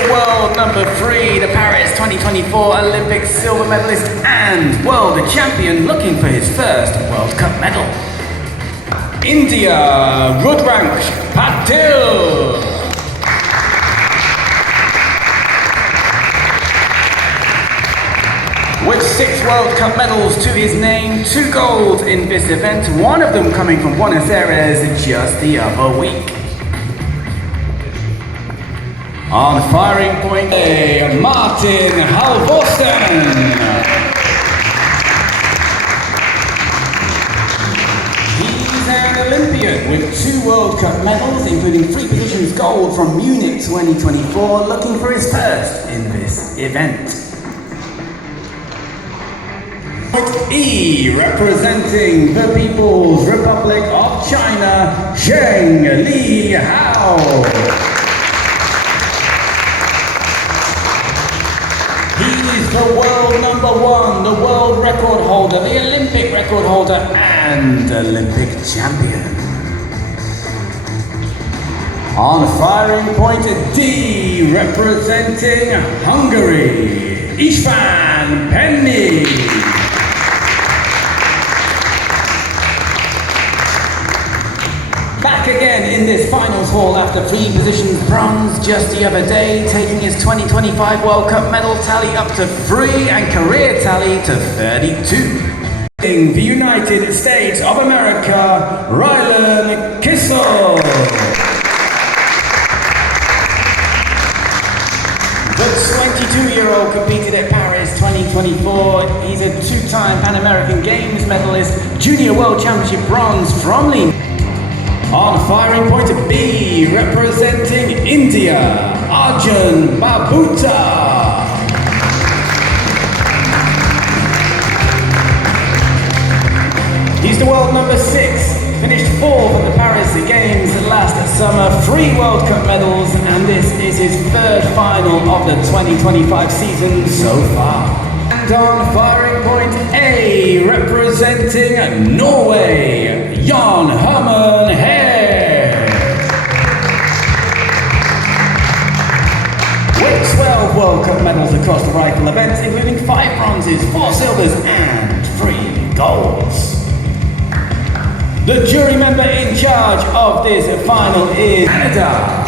the world number 3, the Paris 2024 Olympic silver medalist and world champion looking for his first World Cup medal. India, Rudrank Patil. With 6 World Cup medals to his name, 2 golds in this event, one of them coming from Buenos Aires just the other week. On firing point, Martin Halvorsen. He's an Olympian with 2 World Cup medals, including 3 positions gold from Munich 2024, looking for his first in this event. E, representing the People's Republic of China, Zheng Li Hao. He's the world number 1, the world record holder, the Olympic record holder, and Olympic champion. On firing point D, representing Hungary, István Penny. Back again in this finals hall after 3 positions bronze just the other day, taking his 2025 World Cup medal tally up to 3 and career tally to 32. In the United States of America, Rylan Kissel. The 22-year-old competed at Paris 2024. He's a 2-time Pan American Games medalist, Junior World Championship bronze from Lima. On firing point B, representing India, Arjun Babuta. He's the world number 6, finished 4th at the Paris Games last summer, 3 World Cup medals, and this is his 3rd final of the 2025 season so far. And on firing point A, representing Norway, Jan Herman Hare. With 12 World Cup medals across the rifle events, including 5 bronzes, 4 silvers, and 3 golds. The jury member in charge of this final is Canada.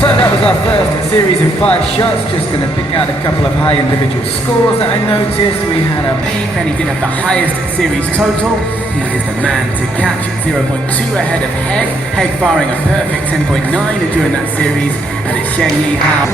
So that was our first series of 5 shots. Just going to pick out a couple of high individual scores that I noticed. We had a Peep, and he did have the highest series total. He is the man to catch, 0.2 ahead of Heg. Heg firing a perfect 10.9 during that series, and it's Zheng Li Hao.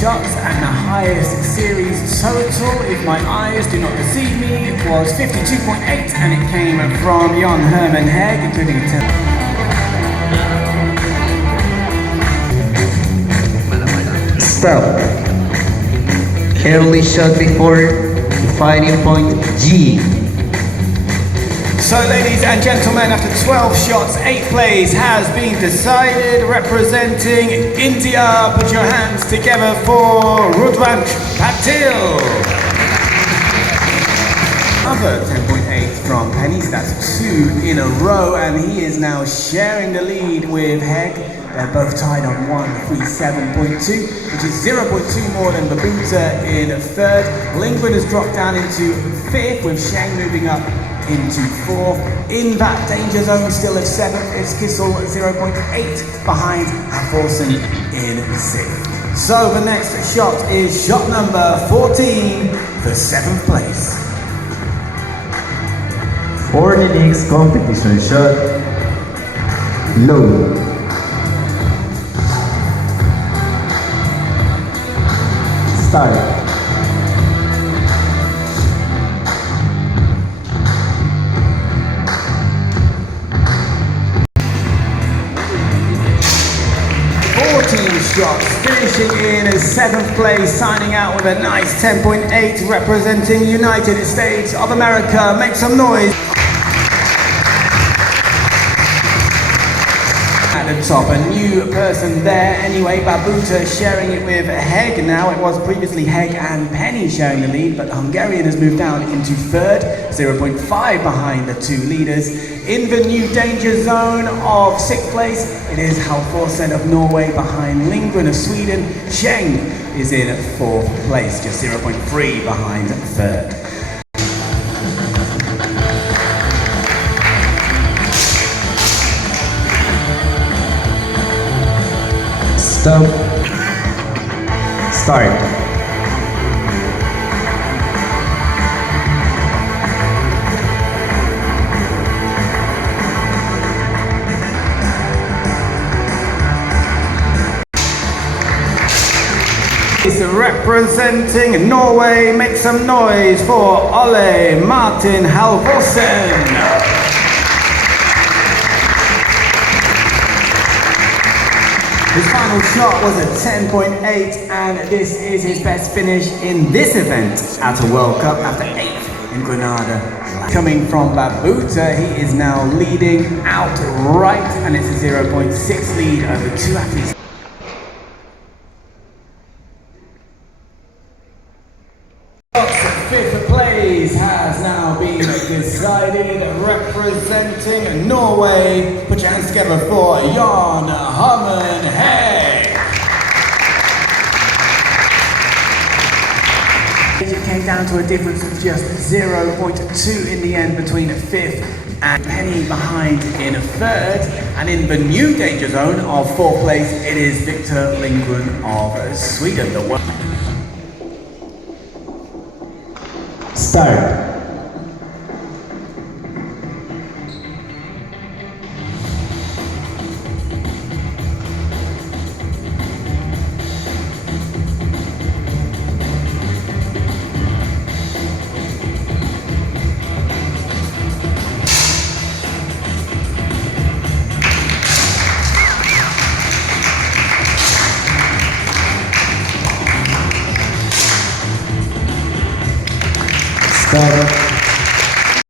shots, and the highest series total, if my eyes do not deceive me, was 52.8, and it came from Jan Herman Hegg, including a 10. Stop. Early shot before fighting point G. So ladies and gentlemen, after 12 shots, 8 plays has been decided. Representing India, put your hands together for Rudvansh Patil. Another 10.8 from Penny, so that's 2 in a row, and he is now sharing the lead with Hegg. They're both tied on 137.2, which is 0.2 more than Babuta in 3rd. Lingren has dropped down into 5th, with Sheng moving up into 4th. In that danger zone, still at 7th, is Kissel 0.8 behind Halvorsen in 6th. So the next shot is shot number 14 for 7th place. For the next competition shot, low. Start. Shots, finishing in as 7th place, signing out with a nice 10.8, representing United States of America. Make some noise. At the top, a new person there. Anyway, Babuta sharing it with Hegg now. It was previously Hegg and Penny sharing the lead, but the Hungarian has moved down into 3rd, 0.5 behind the 2 leaders. In the new danger zone of 6th place, it is Halvorsen of Norway behind Lindgren of Sweden. Sheng is in 4th place, just 0.3 behind 3rd. Stop. Start. Is representing Norway. Make some noise for Ole Martin Halvorsen. His final shot was a 10.8, and this is his best finish in this event at a World Cup after 8th in Grenada. Coming from Babuta, he is now leading outright, and it's a 0.6 lead over 2 athletes. Fifth place has now been decided, representing Norway. Put your hands together for Jan Herman Hegg. It came down to a difference of just 0.2 in the end between 5th and Penny behind in 3rd. And in the new danger zone of 4th place, it is Victor Lindgren of Sweden. Start.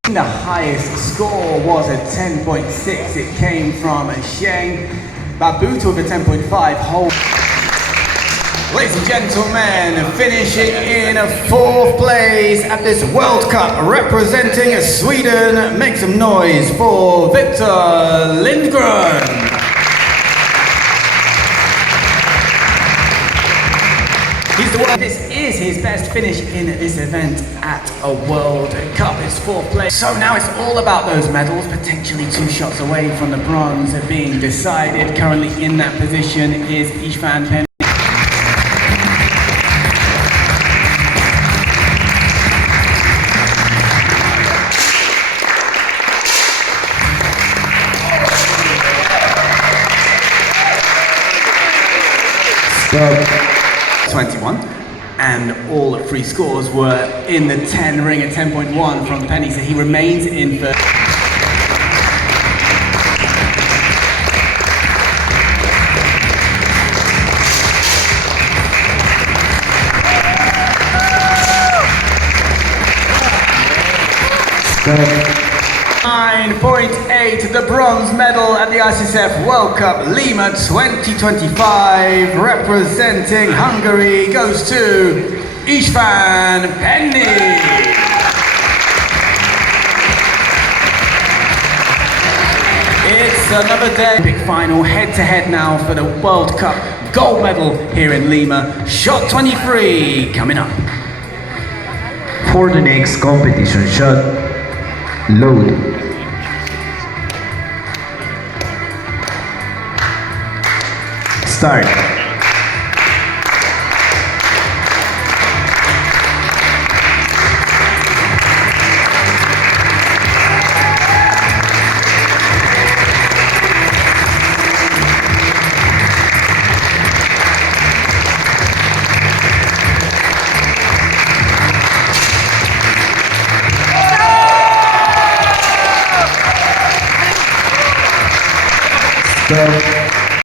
The highest score was a 10.6. It came from Sheng. Babuta with a 10.5 whole. Ladies and gentlemen, finishing in 4th place at this World Cup, representing Sweden. Make some noise for Victor Lindgren. He's the one. This is his best finish in this event at a World Cup. It's 4th place. So now it's all about those medals, potentially 2 shots away from the bronze being decided. Currently in that position is Ishvan Penny. Stop. 21. And all three scores were in the 10 ring at 10.1 from Penny, so he remains in third. Stop. 9.8, the bronze medal at the ISSF World Cup Lima 2025, representing Hungary, goes to István Penny. It's another day. Big final, head-to-head now for the World Cup gold medal here in Lima. Shot 23 coming up. For the next competition shot, load. Start.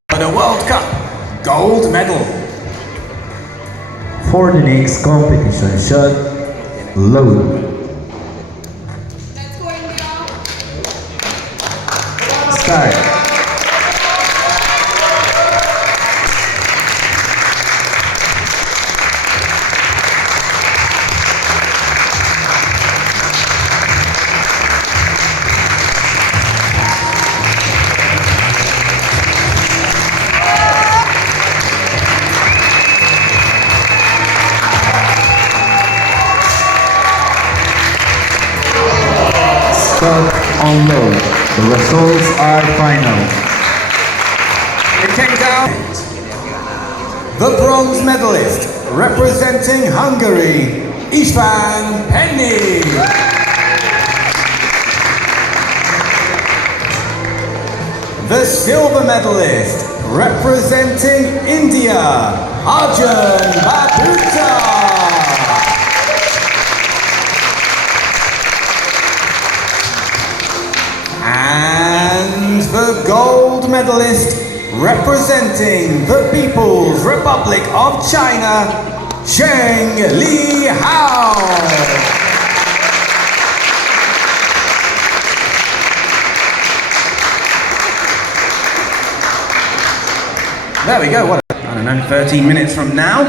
For the World Cup gold medal. For the next competition shot, load. Start. Stop on load. The results are final. It came down. The bronze medalist representing Hungary, István Penny. The silver medalist representing India, Arjun Babuta. And the gold medalist representing the People's Republic of China, Zheng Li Hao. There we go, what, I don't know, 13 minutes from now.